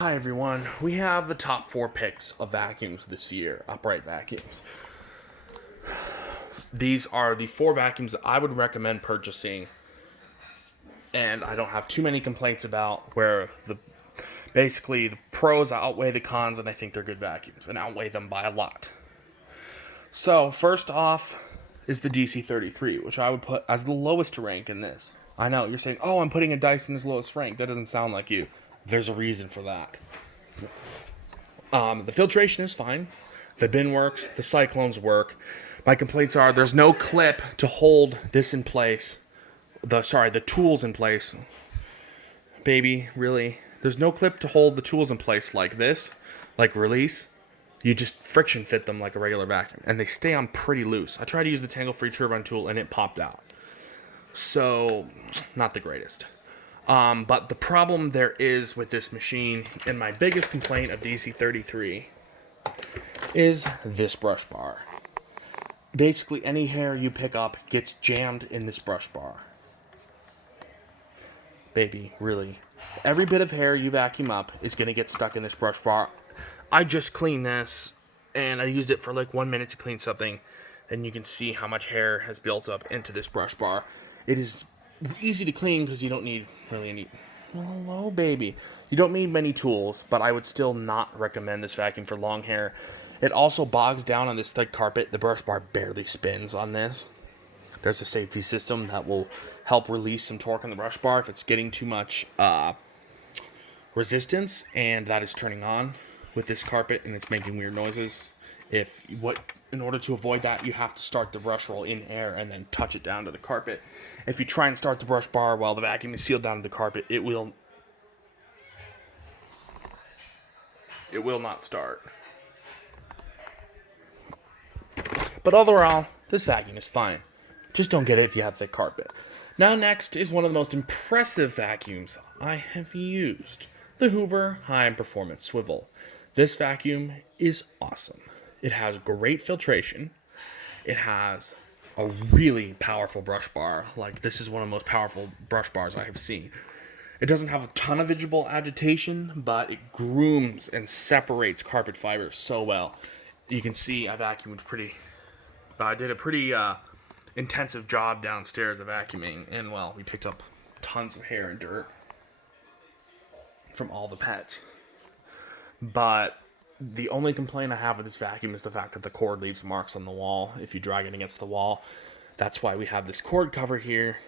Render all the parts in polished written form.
Hi everyone, we have the top 4 picks of vacuums this year, upright vacuums. These are the 4 vacuums that I would recommend purchasing, and I don't have too many complaints about, where basically the pros outweigh the cons, and I think they're good vacuums, and outweigh them by a lot. So first off is the DC33, which I would put as the lowest rank in this. I know, you're saying, oh, I'm putting a Dyson as lowest rank. That doesn't sound like you. There's a reason for that. The filtration is fine. The bin works. The cyclones work. My complaints are there's no clip to hold this in place. The tools in place. Baby, really? There's no clip to hold the tools in place like this, like release. You just friction fit them like a regular vacuum, and they stay on pretty loose. I tried to use the tangle-free turbine tool, and it popped out. So, not the greatest. But the problem there is with this machine, and my biggest complaint of DC33, is this brush bar. Basically, any hair you pick up gets jammed in this brush bar. Baby, really. Every bit of hair you vacuum up is going to get stuck in this brush bar. I just cleaned this, and I used it for like 1 minute to clean something, and you can see how much hair has built up into this brush bar. It is easy to clean because you don't need really any. Hello, baby. You don't need many tools, but I would still not recommend this vacuum for long hair. It also bogs down on this thick carpet. The brush bar barely spins on this. There's a safety system that will help release some torque on the brush bar if it's getting too much resistance, and that is turning on with this carpet, and it's making weird noises. In order to avoid that, you have to start the brush roll in air and then touch it down to the carpet. If you try and start the brush bar while the vacuum is sealed down to the carpet, it will not start. But overall, this vacuum is fine. Just don't get it if you have thick carpet. Now next is one of the most impressive vacuums I have used. The Hoover High Performance Swivel. This vacuum is awesome. It has great filtration. It has a really powerful brush bar. Like, this is one of the most powerful brush bars I have seen. It doesn't have a ton of visible agitation, but it grooms and separates carpet fibers so well. You can see I did a pretty intensive job downstairs of vacuuming, and well, we picked up tons of hair and dirt from all the pets. But the only complaint I have with this vacuum is the fact that the cord leaves marks on the wall if you drag it against the wall. That's why we have this cord cover here.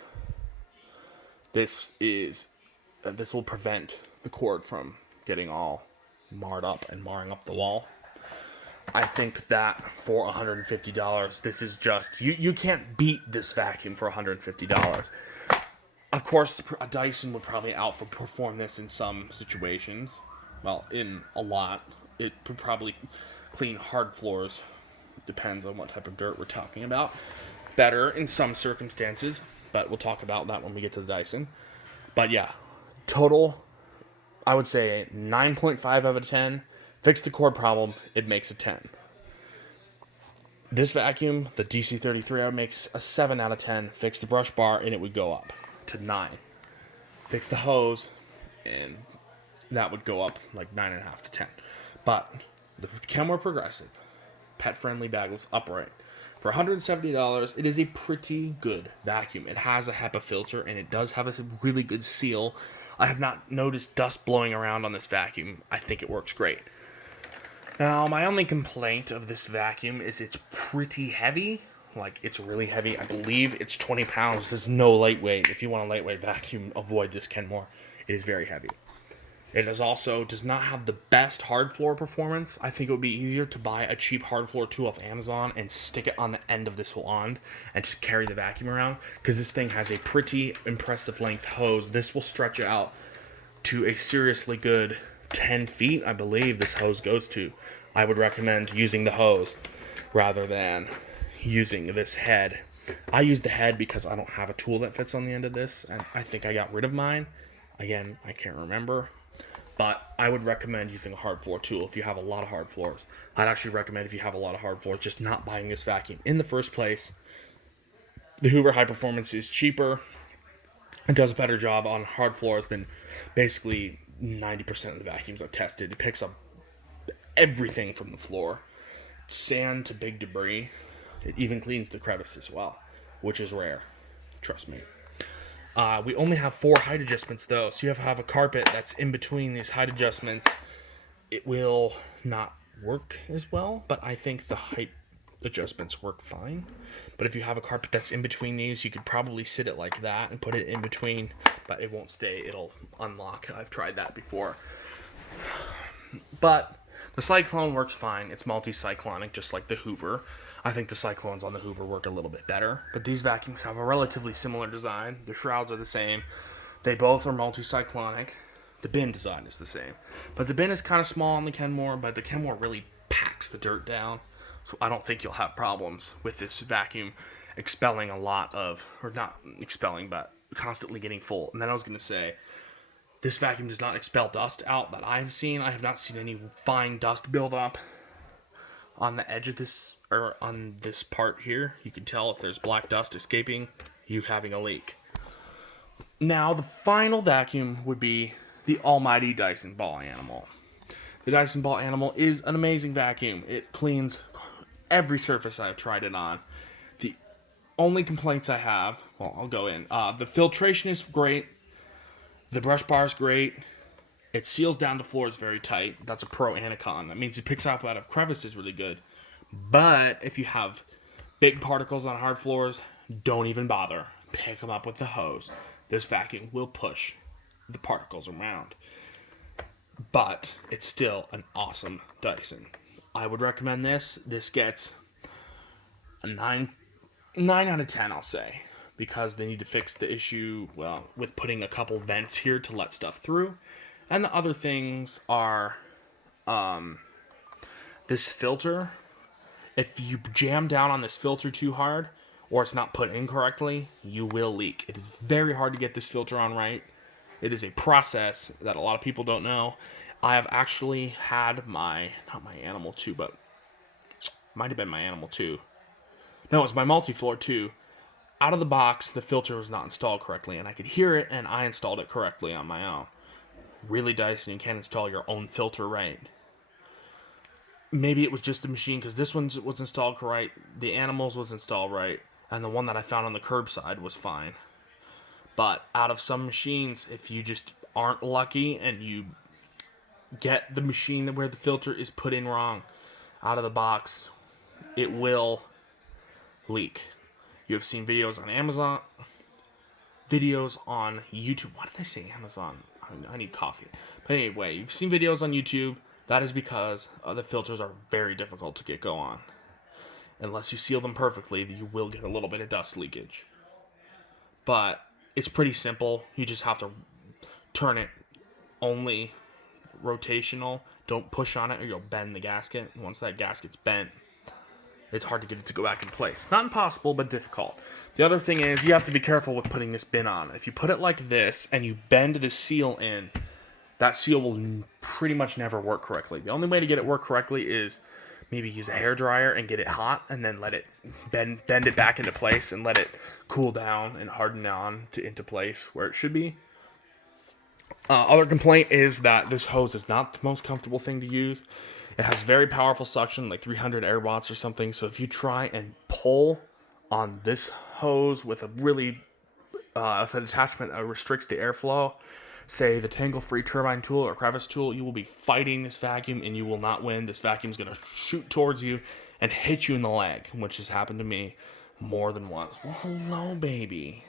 This will prevent the cord from getting all marred up and marring up the wall. I think that for $150, this is just, you can't beat this vacuum for $150. Of course, a Dyson would probably outperform this in some situations. Well, in a lot. It would probably clean hard floors, depends on what type of dirt we're talking about, better in some circumstances, but we'll talk about that when we get to the Dyson. But yeah, total, I would say 9.5 out of 10. Fix the cord problem, it makes a 10. This vacuum, the DC33, I would make a 7 out of 10. Fix the brush bar, and it would go up to 9. Fix the hose, and that would go up like 9.5 to 10. But the Kenmore Progressive, pet-friendly bagless upright, for $170, it is a pretty good vacuum. It has a HEPA filter, and it does have a really good seal. I have not noticed dust blowing around on this vacuum. I think it works great. Now, my only complaint of this vacuum is it's pretty heavy. Like, it's really heavy. I believe it's 20 pounds. There's no lightweight. If you want a lightweight vacuum, avoid this Kenmore. It is very heavy. It does not have the best hard floor performance. I think it would be easier to buy a cheap hard floor tool off Amazon and stick it on the end of this wand and just carry the vacuum around, because this thing has a pretty impressive length hose. This will stretch out to a seriously good 10 feet, I believe this hose goes to. I would recommend using the hose rather than using this head. I use the head because I don't have a tool that fits on the end of this, and I think I got rid of mine. Again, I can't remember. But I would recommend using a hard floor tool if you have a lot of hard floors. I'd actually recommend, if you have a lot of hard floors, just not buying this vacuum in the first place. The Hoover High Performance is cheaper and does a better job on hard floors than basically 90% of the vacuums I've tested. It picks up everything from the floor, sand to big debris. It even cleans the crevice as well, which is rare. Trust me. We only have 4 height adjustments though, so you have to have a carpet that's in between these height adjustments. It will not work as well, but I think the height adjustments work fine. But if you have a carpet that's in between these, you could probably sit it like that and put it in between, but it won't stay. It'll unlock. I've tried that before. But the Cyclone works fine. It's multi-cyclonic, just like the Hoover. I think the Cyclones on the Hoover work a little bit better, but these vacuums have a relatively similar design. The shrouds are the same. They both are multi-cyclonic. The bin design is the same. But the bin is kind of small on the Kenmore, but the Kenmore really packs the dirt down. So I don't think you'll have problems with this vacuum expelling a lot of, or not expelling, but constantly getting full. And then I was going to say, this vacuum does not expel dust out that I've seen. I have not seen any fine dust buildup on the edge of this, or on this part here. You can tell if there's black dust escaping, you having a leak. Now, the final vacuum would be the almighty Dyson Ball Animal. The Dyson Ball Animal is an amazing vacuum. It cleans every surface I've tried it on. The only complaints I have, well, I'll go in. The filtration is great. The brush bar is great. It seals down to floors very tight. That's a pro and a con. That means it picks up out of crevices really good. But if you have big particles on hard floors, don't even bother. Pick them up with the hose. This vacuum will push the particles around. But it's still an awesome Dyson. I would recommend this. This gets a 9 out of 10, I'll say. Because they need to fix the issue, well, with putting a couple vents here to let stuff through. And the other things are this filter. If you jam down on this filter too hard, or it's not put in correctly, you will leak. It is very hard to get this filter on right. It is a process that a lot of people don't know. I have actually had not my Animal 2, but might have been my Animal 2. No, it's my multi-floor 2. Out of the box, the filter was not installed correctly, and I could hear it, and I installed it correctly on my own. Really, Dyson, you can't install your own filter right. Maybe it was just the machine, because this one was installed correct, the Animals was installed right, and the one that I found on the curbside was fine. But out of some machines, if you just aren't lucky and you get the machine where the filter is put in wrong, out of the box, it will leak. You have seen videos on Amazon, videos on YouTube. Why did I say Amazon? I need coffee. But anyway, you've seen videos on YouTube. That is because the filters are very difficult to get going. Unless you seal them perfectly, you will get a little bit of dust leakage. But it's pretty simple. You just have to turn it only rotational. Don't push on it or you'll bend the gasket. And once that gasket's bent, it's hard to get it to go back in place. Not impossible, but difficult. The other thing is you have to be careful with putting this bin on. If you put it like this and you bend the seal in, that seal will pretty much never work correctly. The only way to get it work correctly is maybe use a hairdryer and get it hot and then let it bend it back into place and let it cool down and harden into place where it should be. Other complaint is that this hose is not the most comfortable thing to use. It has very powerful suction, like 300 air watts or something. So if you try and pull on this hose with a really, with an attachment that restricts the airflow, say the tangle-free turbine tool or crevice tool, you will be fighting this vacuum and you will not win. This vacuum is going to shoot towards you and hit you in the leg, which has happened to me more than once. Well, hello, baby.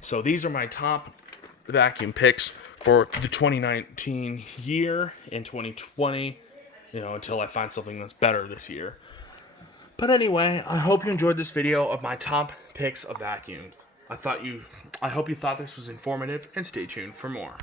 So these are my top vacuum picks for the 2019 year and 2020, until I find something that's better this year. But anyway, I hope you enjoyed this video of my top picks of vacuums. I hope you thought this was informative, and stay tuned for more.